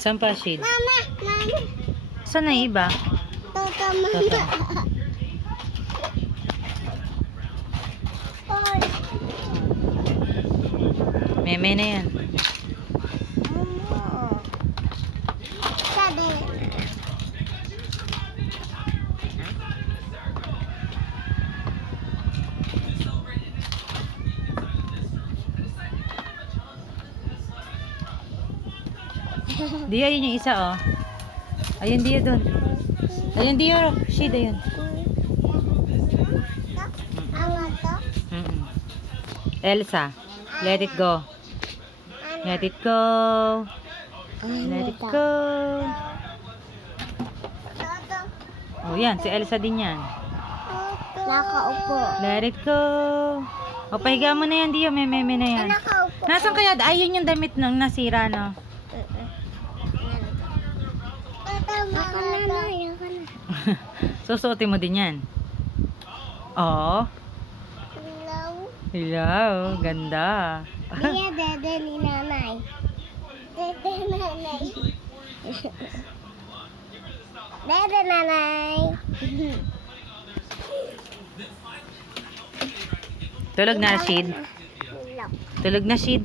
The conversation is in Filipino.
Saan pa, Shid? Mama, mama. Saan na yung iba? Toto, Toto. mama. Oy. Meme na yan. Mama. Sabi. Dia, yun yung isa, oh. Ayun, Dia, dun. Ayun, Dia, Shid, ayun. Ano to? Elsa, let it go. Let it go. Let it go. Toto. Oh, yan. Si Elsa din yan. Nakaupo. Let it go. O, pahiga mo na yan, Dio. May meme na yan. Nakaupo. Nasaan kaya? Ayun yung damit nung nasira, no? Ako na. Susuotin mo din yan. Oo. Hello. Hello. Ganda. Dia dede ni nanay. Dede nanay. Dede nanay. Tulog na, Shid. Tulog na, Shid.